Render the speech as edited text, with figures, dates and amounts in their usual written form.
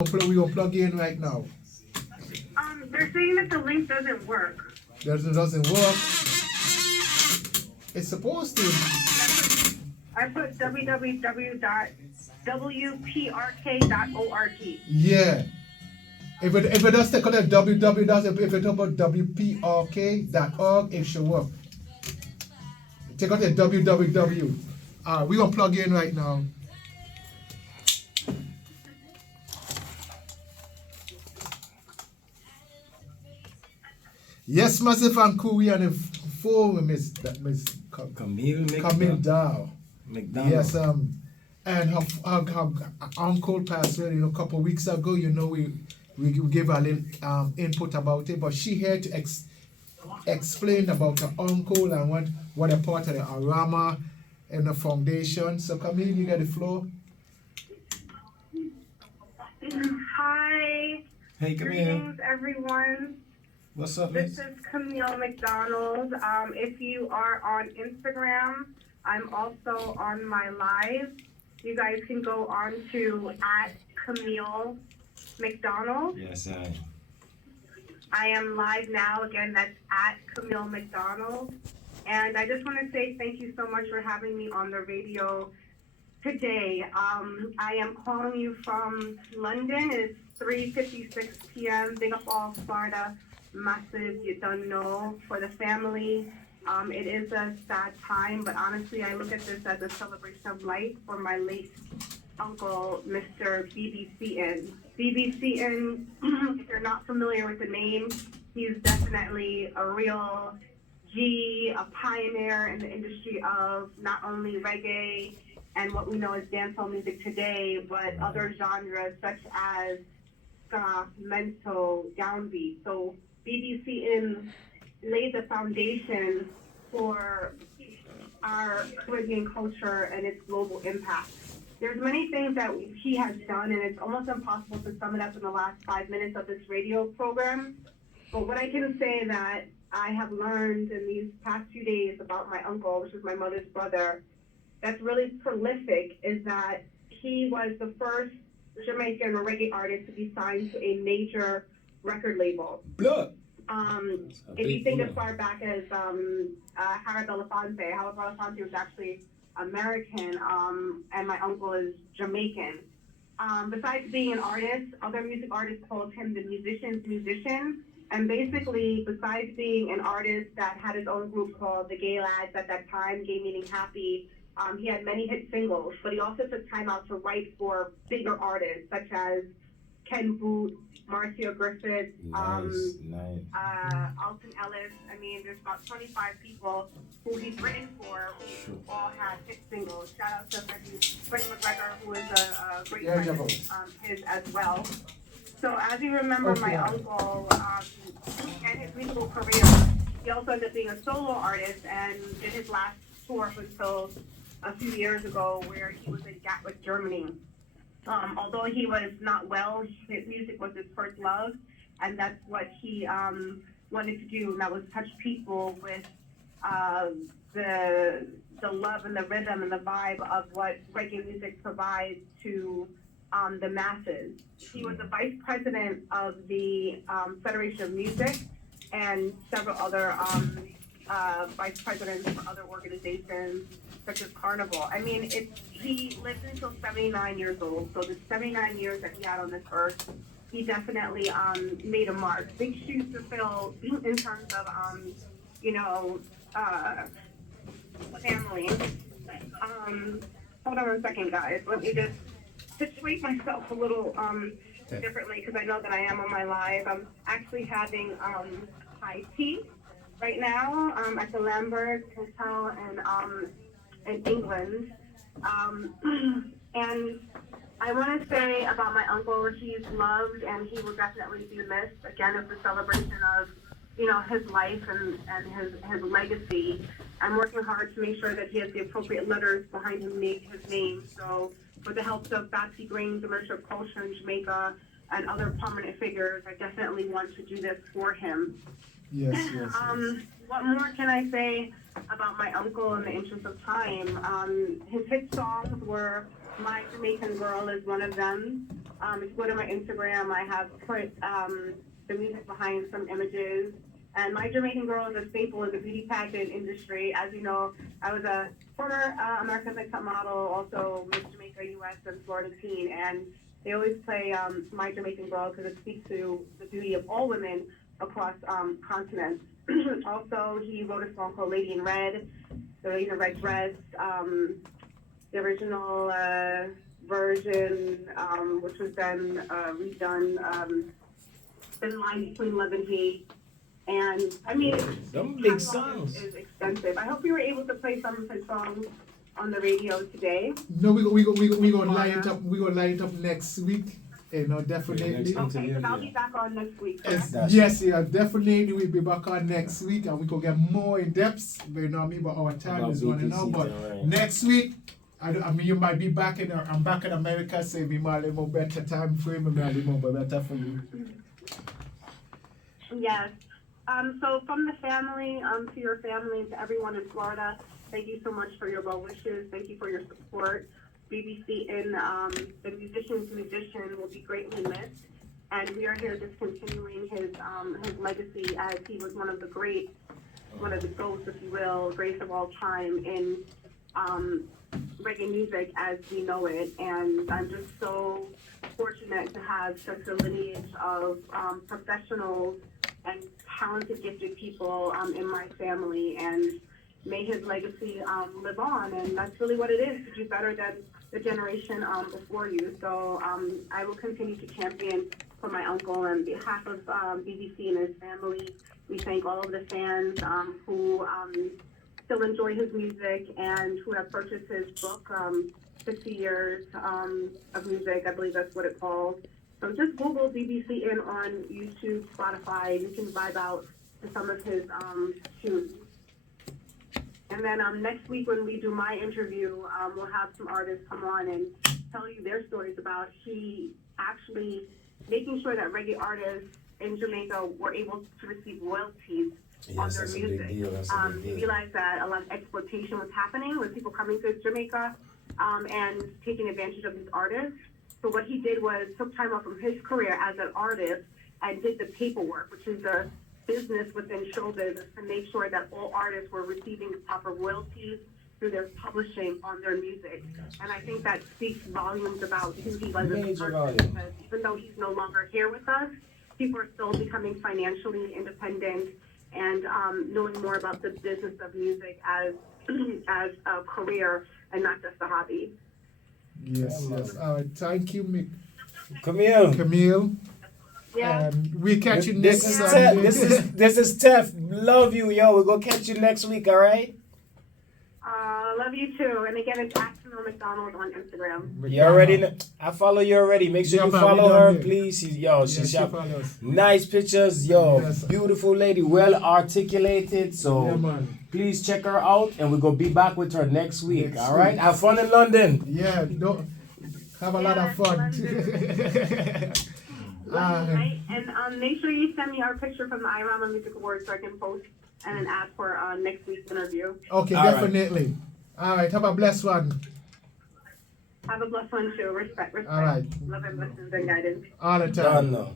We gonna plug in right now. They're saying that the link doesn't work. Doesn't work. It's supposed to. I put www.wprk.org. Yeah. If it does take on that www, if it about wprk.org, it should work. Take out the www. We're gonna plug in right now. Yes, massive and cool. We on the phone with Miss Camille McDonald. McDonald. Yes, and her uncle passed away, a couple of weeks ago. We gave a little input about it, but she here to explain about her uncle and what a part of the Arama and the foundation. So Camille, you got the floor. Hi. Hey, Camille. Greetings, everyone. What's up, This miss? is Camille McDonald. If you are on Instagram, I'm also on my live. You guys can go on to @Camille McDonald. Yes, I am live now. Again, that's @Camille McDonald. And I just want to say thank you so much for having me on the radio today. I am calling you from London. It's 3:56 p.m. Big up all Florida. Massive, you don't know, for the family. It is a sad time, but honestly, I look at this as a celebration of life for my late uncle, Mr. B.B. Seaton. B.B. Seaton, if you're not familiar with the name, he's definitely a real G, a pioneer in the industry of not only reggae and what we know as dancehall music today, but other genres such as ska, mento, downbeat. So B.B. Seaton laid the foundation for our Caribbean culture and its global impact. There's many things that he has done, and it's almost impossible to sum it up in the last 5 minutes of this radio program. But what I can say that I have learned in these past few days about my uncle, which is my mother's brother, that's really prolific, is that he was the first Jamaican reggae artist to be signed to a major record label. Blood. If you think as far back as Harry Belafonte, Howard Belafonte was actually American, and my uncle is Jamaican. Besides being an artist, other music artists called him the musician's musician. And basically, besides being an artist that had his own group called the Gay Lads at that time, gay meaning happy, he had many hit singles, but he also took time out to write for bigger artists such as Ken Boothe, Marcia Griffith, Alton Ellis. I mean, there's about 25 people who he's written for who all had hit singles. Shout out to Freddie McGregor, who is a great friend of his as well. So as you remember, my uncle and his musical career, he also ended up being a solo artist and did his last tour up until a few years ago where he was in Gatwick, Germany. Although he was not well, his music was his first love, and that's what he wanted to do, and that was touch people with the love and the rhythm and the vibe of what reggae music provides to the masses. He was the vice president of the Federation of Music and several other vice presidents for other organizations such as Carnival. I mean, he lived until 79 years old, so the 79 years that he had on this earth, he definitely made a mark. Big shoes to fill in terms of, family. Hold on a second, guys. Let me just situate myself a little differently because I know that I am on my live. I'm actually having high tea right now at the Lambert Hotel in England. And I want to say about my uncle, he's loved and he will definitely be missed. Again, it's a celebration of, his life and his legacy. I'm working hard to make sure that he has the appropriate letters behind his name. So with the help of Batsy Green, the Minister of Culture in Jamaica, and other prominent figures, I definitely want to do this for him. Yes. What more can I say about my uncle in the interest of time? His hit songs were My Jamaican Girl is one of them. If you go to my Instagram, I have put the music behind some images. And My Jamaican Girl is a staple in the beauty pageant industry. As you know, I was a former America's Next Top Model, also Miss Jamaica US and Florida Teen. And they always play My Jamaican Girl because it speaks to the beauty of all women across continents. Also, he wrote a song called Lady in Red, the Lady in Red dress. The original version, which was then redone, in line between love and hate. And I mean, Them his big catalog songs. is extensive. I hope you were able to play some of his songs on the radio today. No, we gonna line it up. We gonna line it up next week. Definitely. next week. Okay, so I'll be back on next week. Yes, correct? yes, yeah, definitely. We'll be back on next week, and we could get more in depth. You know what I mean? But our time About is running out. BTC, But right. next week, I mean, you might be back I'm back in America, so we might have more better time frame, and might have more better for you. Yes. So from the family to your family, to everyone in Florida, thank you so much for your well wishes. Thank you for your support. BBC and the musician's musician will be greatly missed. And we are here just continuing his legacy as he was one of the ghosts, if you will, greats of all time in reggae music as we know it. And I'm just so fortunate to have such a lineage of professionals and talented, gifted people in my family, and may his legacy live on. And that's really what it is, to do better than the generation before you. So I will continue to champion for my uncle. On behalf of BBC and his family, we thank all of the fans who still enjoy his music and who have purchased his book, 50 Years of Music, I believe that's what it's called. So just Google BBC in on YouTube, Spotify, and you can vibe out to some of his tunes. And then next week when we do my interview, we'll have some artists come on and tell you their stories about he actually making sure that reggae artists in Jamaica were able to receive royalties on their That's a music. big deal. That's a big He deal. realized that a lot of exploitation was happening with people coming to Jamaica and taking advantage of these artists. So what he did was took time off from his career as an artist and did the paperwork, which is the business within show business, to make sure that all artists were receiving the proper royalties through their publishing on their music. And I think that speaks volumes about who he was as a Major person, volume. because even though he's no longer here with us, people are still becoming financially independent and knowing more about the business of music as as a career and not just a hobby. Yes, yes. All right, thank you, Camille. Yeah. And we catch you This next is Sunday. this is Steph. Love you, yo. We're gonna catch you next week, all right? Love you too. And again, it's at Camille McDonald on Instagram. You already know. I follow you already. Make sure Yeah, you man, follow we done her, here. please. She's Yes, got follows. nice pictures, yo. Yes. Beautiful lady, well articulated. So Yeah, man. please check her out, and we're gonna be back with her next week. Next All right? week. Have fun in London. Yeah, don't have a lot of Yes, fun. Right? And make sure you send me our picture from the IRAMA Music Awards so I can post and an ad for next week's interview. Okay, All right. definitely. All right, have a blessed one. Have a blessed one too. Respect. All right. Love and blessings and guidance. All the time. Done now.